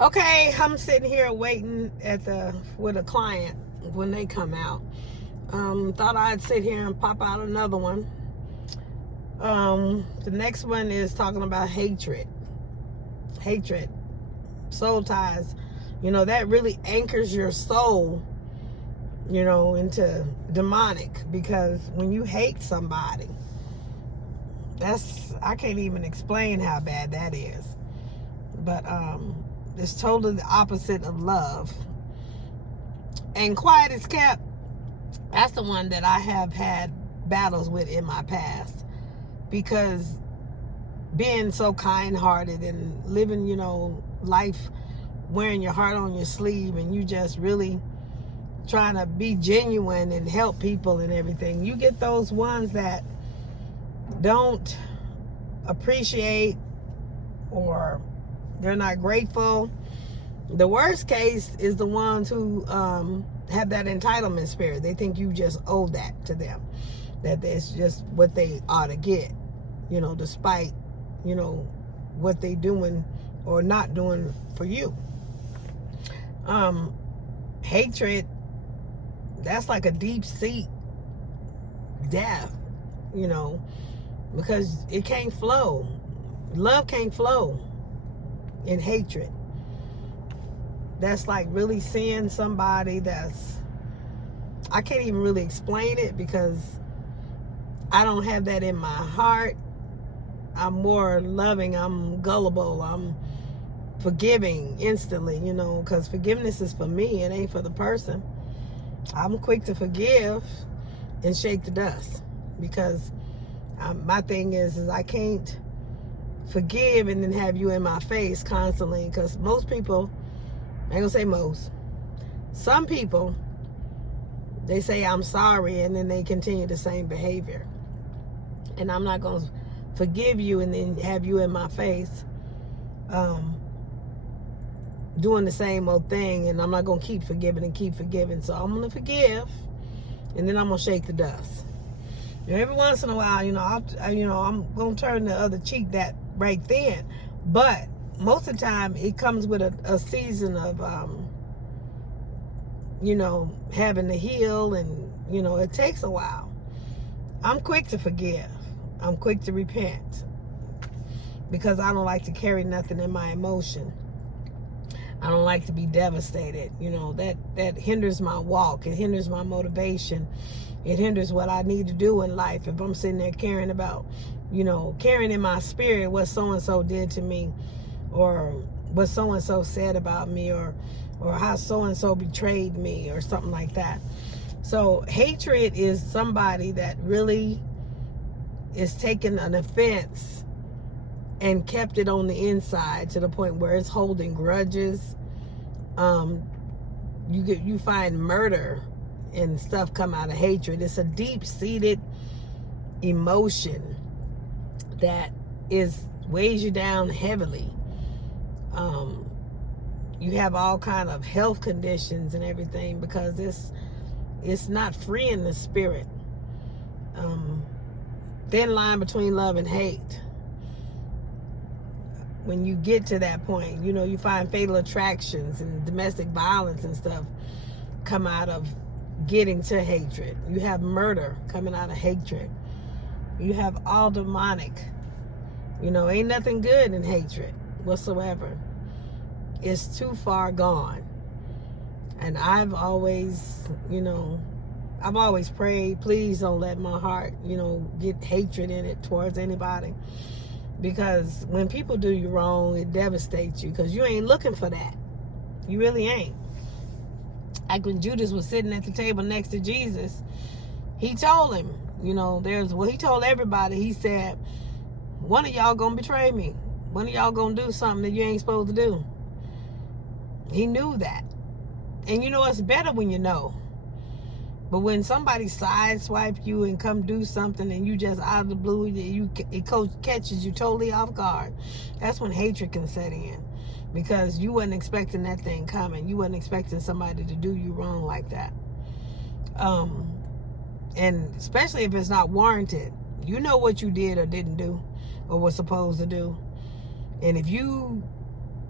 Okay, I'm sitting here waiting with a client when they come out. Thought I'd sit here and pop out another one. The next one is talking about hatred. Hatred, soul ties. That really anchors your soul, into demonic, because when you hate somebody, I can't even explain how bad that is. But it's totally the opposite of love. And quiet as kept, that's the one that I have had battles with in my past, because being so kind-hearted and living, life wearing your heart on your sleeve, and you just really trying to be genuine and help people and everything, you get those ones that don't appreciate, or they're not grateful. The worst case is the ones who have that entitlement spirit. They think you just owe that to them, that it's just what they ought to get, despite, what they doing or not doing for you. Hatred, that's like a deep seat death, because it can't flow. Love can't flow in hatred. That's like really seeing somebody I can't even really explain it, because I don't have that in my heart. I'm more loving, I'm gullible, I'm forgiving instantly, because forgiveness is for me, it ain't for the person. I'm quick to forgive and shake the dust, because my thing is I can't forgive and then have you in my face constantly, because most people, I ain't gonna say most, some people, they say I'm sorry and then they continue the same behavior. And I'm not gonna forgive you and then have you in my face doing the same old thing, and I'm not gonna keep forgiving and keep forgiving. So I'm gonna forgive, and then I'm gonna shake the dust. Every once in a while, I'm gonna turn the other cheek that right then. But most of the time, it comes with a season of, having to heal, and it takes a while. I'm quick to forgive. I'm quick to repent, because I don't like to carry nothing in my emotion. I don't like to be devastated. That hinders my walk. It hinders my motivation. It hinders what I need to do in life. If I'm sitting there carrying in my spirit what so-and-so did to me, or what so-and-so said about me, or how so-and-so betrayed me, or something like that. So hatred is somebody that really is taking an offense and kept it on the inside to the point where it's holding grudges. You find murder and stuff come out of hatred. It's a deep-seated emotion that weighs you down heavily. You have all kind of health conditions and everything, because it's not free in the spirit. Thin line between love and hate. When you get to that point, you find fatal attractions and domestic violence and stuff come out of getting to hatred. You have murder coming out of hatred. You have all demonic. Ain't nothing good in hatred whatsoever. It's too far gone. And I've always prayed, please don't let my heart, get hatred in it towards anybody. Because when people do you wrong, it devastates you, because you ain't looking for that. You really ain't. Like when Judas was sitting at the table next to Jesus, he told him, he told everybody, he said, one of y'all gonna betray me. One of y'all gonna do something that you ain't supposed to do. He knew that. And it's better when you know. But when somebody sideswipe you and come do something, and you just out of the blue, it catches you totally off guard, that's when hatred can set in. Because you wasn't expecting that thing coming. You wasn't expecting somebody to do you wrong like that. And especially if it's not warranted. You know what you did or didn't do, or was supposed to do. And if you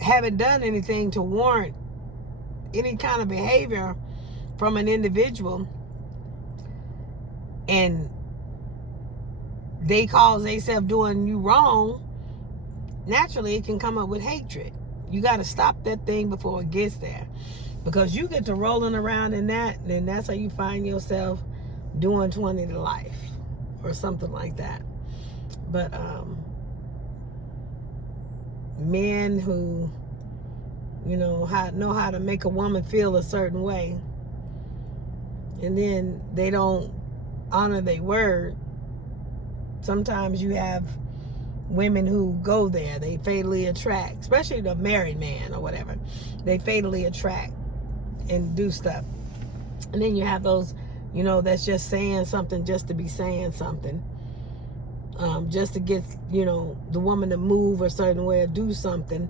haven't done anything to warrant any kind of behavior from an individual, and they cause themselves doing you wrong, naturally it can come up with hatred. You got to stop that thing before it gets there, because you get to rolling around in that, then that's how you find yourself doing 20 to life or something like that. But men who know how to make a woman feel a certain way, and then they don't honor their word. Sometimes you have women who go there, they fatally attract, especially the married man or whatever. They fatally attract and do stuff. And then you have those, that's just saying something just to be saying something, just to get, the woman to move a certain way or do something.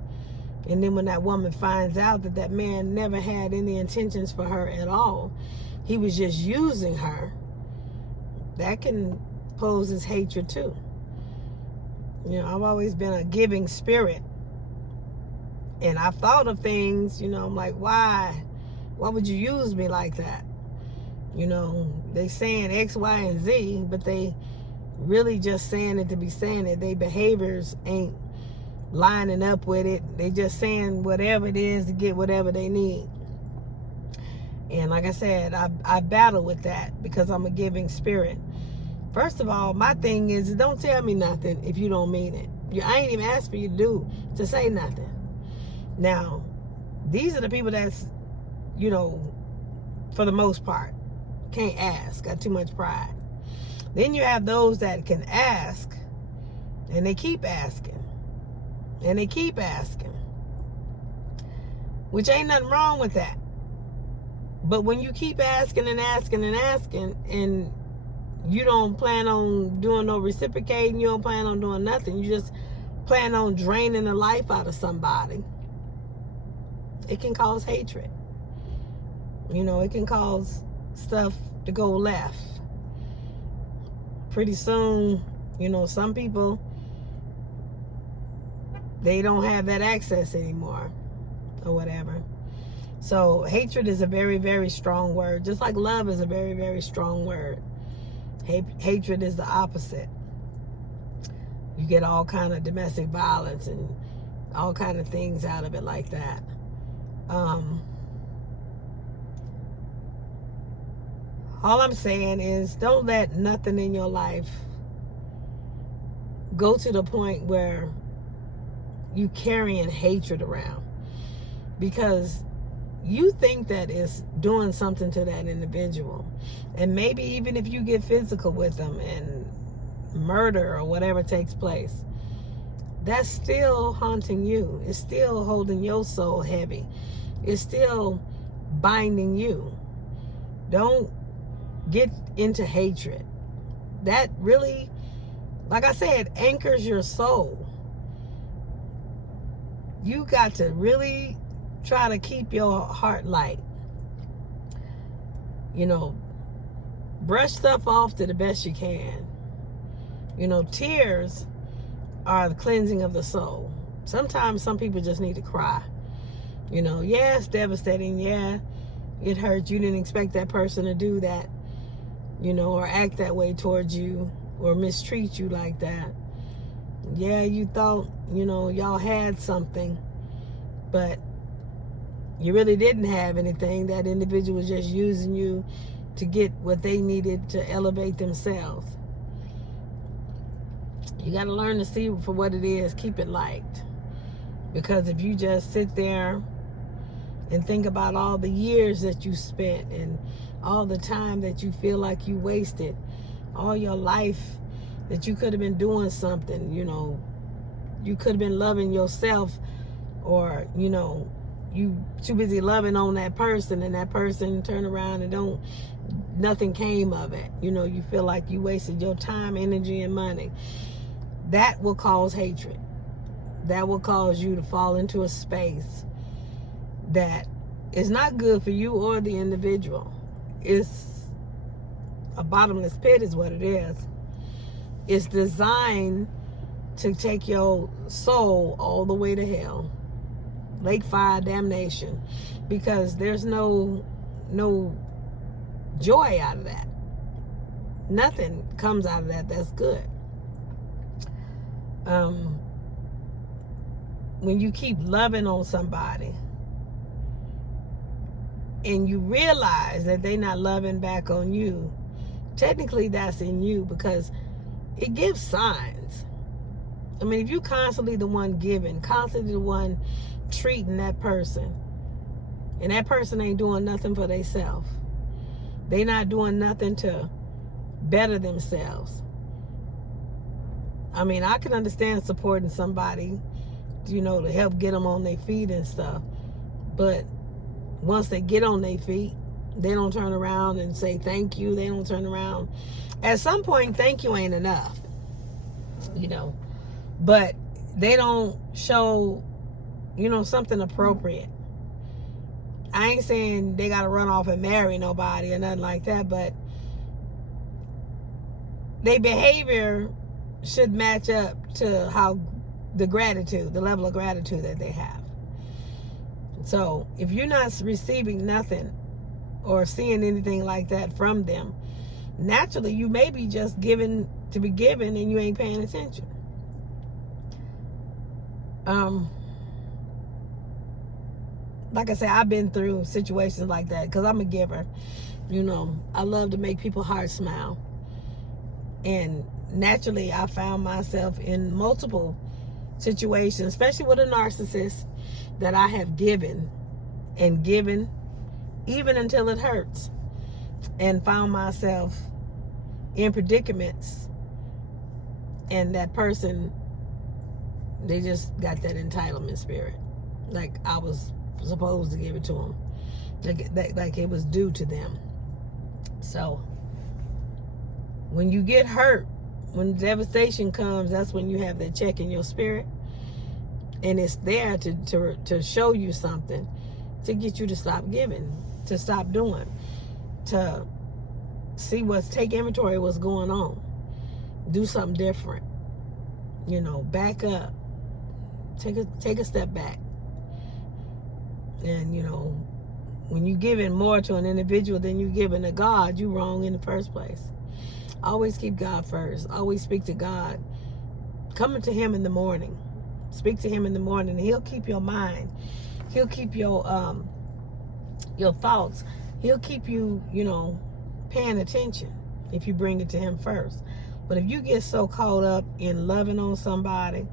And then when that woman finds out that that man never had any intentions for her at all, he was just using her, that can pose as hatred too. I've always been a giving spirit, and I've thought of things, I'm like, why would you use me like that? They saying X, Y, and Z, but they really just saying it to be saying it. Their behaviors ain't lining up with it. They just saying whatever it is to get whatever they need. And like I said, I battle with that because I'm a giving spirit. First of all, my thing is, don't tell me nothing if you don't mean it. I ain't even asked for you to say nothing. Now, these are the people that's, for the most part, can't ask, got too much pride. Then you have those that can ask, and they keep asking, and they keep asking, which ain't nothing wrong with that. But when you keep asking and asking and asking, and you don't plan on doing no reciprocating, you don't plan on doing nothing, you just plan on draining the life out of somebody, it can cause hatred. It can cause stuff to go left. Pretty soon, some people, they don't have that access anymore or whatever. So hatred is a very, very strong word, just like love is a very, very strong word. Hatred is the opposite. You get all kind of domestic violence and all kind of things out of it like that. All I'm saying is, don't let nothing in your life go to the point where you carrying hatred around, because you think that it's doing something to that individual. And maybe even if you get physical with them and murder or whatever takes place, that's still haunting you. It's still holding your soul heavy. It's still binding you. Don't get into hatred. That really, like I said, anchors your soul. You got to really try to keep your heart light. Brush stuff off to the best you can. Tears are the cleansing of the soul. Sometimes some people just need to cry. Yeah, it's devastating. Yeah, it hurts. You didn't expect that person to do that, or act that way towards you, or mistreat you like that. Yeah, you thought, y'all had something, but you really didn't have anything. That individual was just using you to get what they needed to elevate themselves. You got to learn to see for what it is. Keep it light. Because if you just sit there and think about all the years that you spent and all the time that you feel like you wasted, all your life that you could have been doing something, you could have been loving yourself, or, you too busy loving on that person, and that person turn around and nothing came of it. You feel like you wasted your time, energy, and money. That will cause hatred. That will cause you to fall into a space that is not good for you or the individual. It's a bottomless pit is what it is. It's designed to take your soul all the way to hell. lake fire damnation, because there's no joy out of that. Nothing comes out of that that's good. When you keep loving on somebody and you realize that they're not loving back on you, technically that's in you, because it gives signs. I mean, if you constantly the one giving, constantly the one treating that person, and that person ain't doing nothing for themselves, they not doing nothing to better themselves. I mean, I can understand supporting somebody, to help get them on their feet and stuff. But once they get on their feet, they don't turn around and say thank you. They don't turn around. At some point, thank you ain't enough, But they don't show, something appropriate. I ain't saying they got to run off and marry nobody or nothing like that, but their behavior should match up to how the level of gratitude that they have. So if you're not receiving nothing or seeing anything like that from them, naturally you may be just giving to be given and you ain't paying attention. Like I said, I've been through situations like that because I'm a giver. I love to make people's hearts smile. And naturally, I found myself in multiple situations, especially with a narcissist, that I have given and given, even until it hurts, and found myself in predicaments. And that person, they just got that entitlement spirit. Like I was supposed to give it to them. Like it was due to them. So when you get hurt, when devastation comes, that's when you have that check in your spirit. And it's there to show you something, to get you to stop giving, to stop doing, to take inventory of what's going on. Do something different. Back up. Take a step back. And, when you giving more to an individual than you giving to God, you wrong in the first place. Always keep God first. Always speak to God. Coming to Him in the morning. Speak to Him in the morning. He'll keep your mind. He'll keep your thoughts. He'll keep you, paying attention if you bring it to Him first. But if you get so caught up in loving on somebody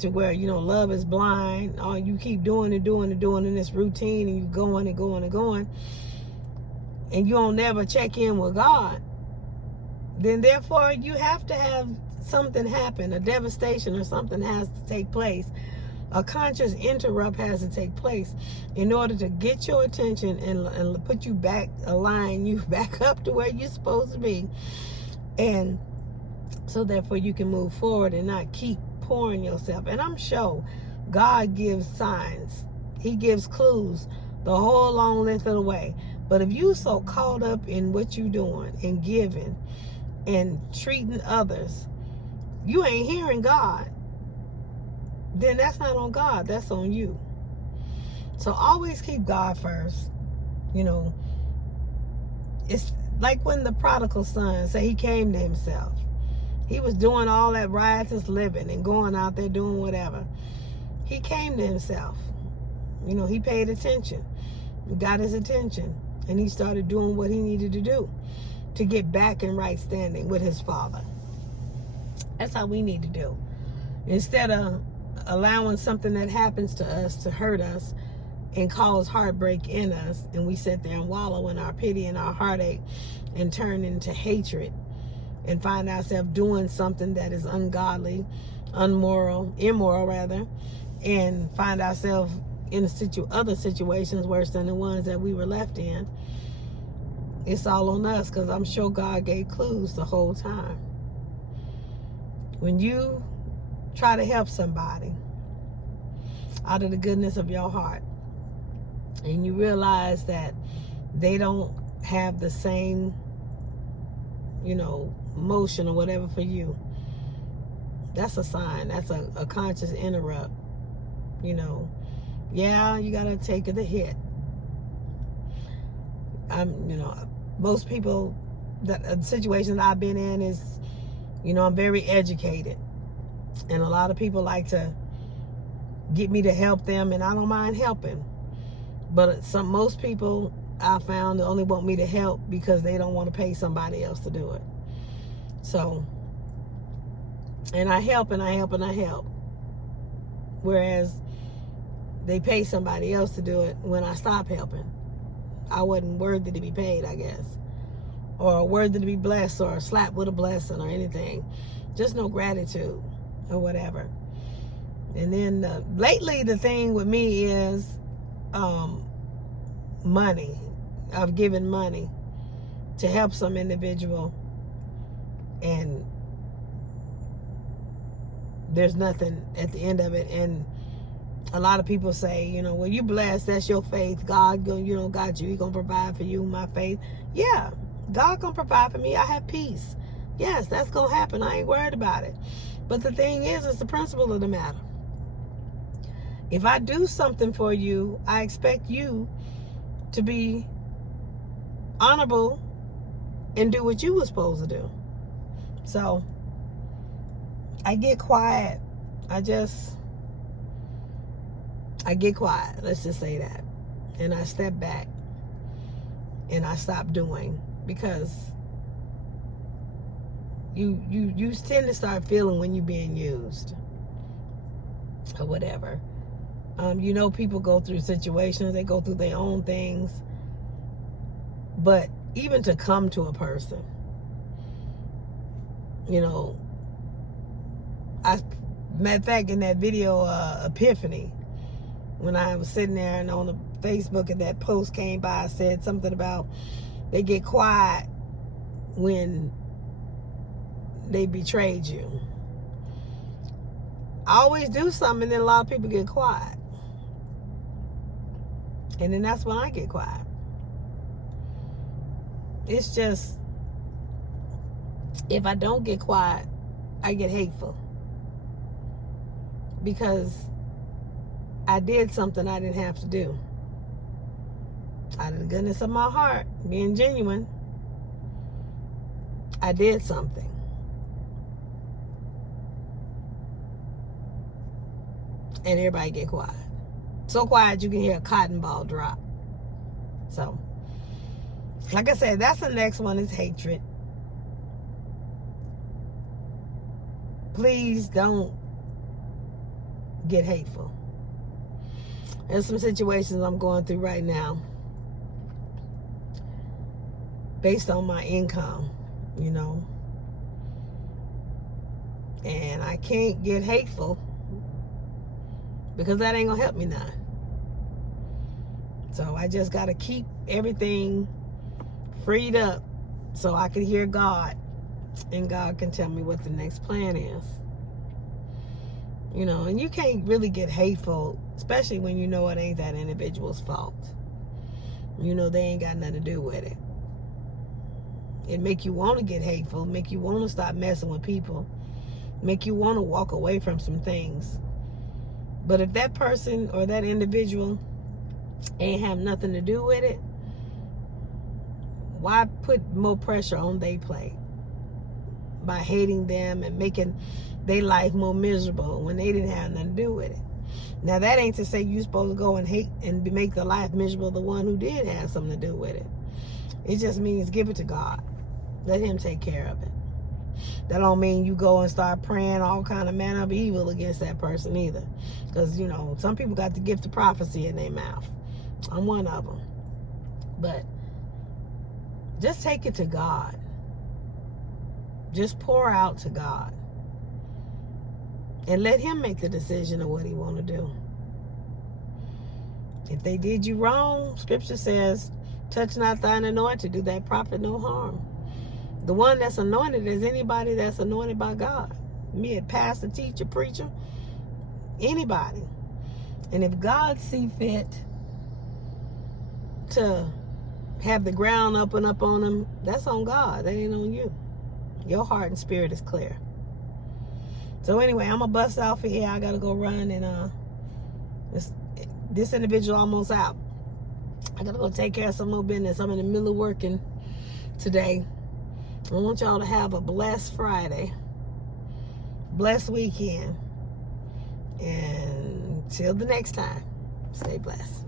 to where, love is blind, or you keep doing and doing and doing in this routine, and you going and going and going, and you don't never check in with God, then therefore you have to have something happen, a devastation or something has to take place. A conscious interrupt has to take place in order to get your attention and put you back, align you back up to where you're supposed to be. And so therefore you can move forward and not keep pouring yourself. And I'm sure God gives signs. He gives clues the whole long length of the way. But if you so caught up in what you doing and giving and treating others, you ain't hearing God, then that's not on God, that's on you. So always keep God first. It's like when the prodigal son said he came to himself. He was doing all that riotous living and going out there doing whatever. He came to himself. He paid attention. Got his attention. And he started doing what he needed to do to get back in right standing with his Father. That's how we need to do. Instead of allowing something that happens to us to hurt us and cause heartbreak in us, and we sit there and wallow in our pity and our heartache and turn into hatred and find ourselves doing something that is ungodly, immoral, and find ourselves in other situations worse than the ones that we were left in. It's all on us, because I'm sure God gave clues the whole time. When you try to help somebody out of the goodness of your heart, and you realize that they don't have the same, motion or whatever for you, that's a sign. That's a conscious interrupt. Yeah, you gotta take the hit. Most people, the situation that I've been in is, I'm very educated, and a lot of people like to get me to help them, and I don't mind helping. But most people I found only want me to help because they don't want to pay somebody else to do it. So, and I help and I help and I help. Whereas they pay somebody else to do it when I stop helping. I wasn't worthy to be paid, I guess. Or worthy to be blessed or slapped with a blessing or anything. Just no gratitude or whatever. And then lately the thing with me is money. I've given money to help some individual, and there's nothing at the end of it. And a lot of people say, well, you blessed, that's your faith. God, got you. He gonna provide for you. My faith, yeah, God gonna provide for me. I have peace. Yes, that's gonna happen. I ain't worried about it. But the thing is, it's the principle of the matter. If I do something for you, I expect you to be honorable and do what you were supposed to do. So I get quiet. I get quiet. Let's just say that. And I step back and I stop doing, because you tend to start feeling when you're being used or whatever. People go through situations, they go through their own things. But even to come to a person, matter of fact, in that video, Epiphany, when I was sitting there and on the Facebook and that post came by, I said something about they get quiet when they betrayed you. I always do something and then a lot of people get quiet. And then that's when I get quiet. It's just, if I don't get quiet, I get hateful. Because I did something I didn't have to do. Out of the goodness of my heart, being genuine, I did something. And everybody get quiet. So quiet you can hear a cotton ball drop. So, like I said, that's the next one, is hatred. Please don't get hateful. There's some situations I'm going through right now based on my income, and I can't get hateful because that ain't gonna help me none. So I just gotta keep everything freed up so I can hear God, and God can tell me what the next plan is. And you can't really get hateful, especially when it ain't that individual's fault. They ain't got nothing to do with it. It make you want to get hateful, make you want to stop messing with people, make you want to walk away from some things. But if that person or that individual ain't have nothing to do with it, why put more pressure on their plate by hating them and making their life more miserable when they didn't have nothing to do with it? Now, that ain't to say you're supposed to go and hate and make the life miserable of the one who did have something to do with it. It just means give it to God. Let him take care of it. That don't mean you go and start praying all kind of manner of evil against that person either. Because, some people got the gift of prophecy in their mouth. I'm one of them. But just take it to God. Just pour out to God. And let him make the decision of what he want to do. If they did you wrong, scripture says, touch not thine anointed, do that prophet no harm. The one that's anointed is anybody that's anointed by God. Me, a pastor, teacher, preacher, anybody. And if God see fit to have the ground up and up on them, that's on God. That ain't on you. Your heart and spirit is clear. So anyway, I'm going to bust off of here. I got to go run and This individual almost out. I gotta go take care of some more business. I'm in the middle of working today. I want y'all to have a blessed Friday, blessed weekend, and till the next time, stay blessed.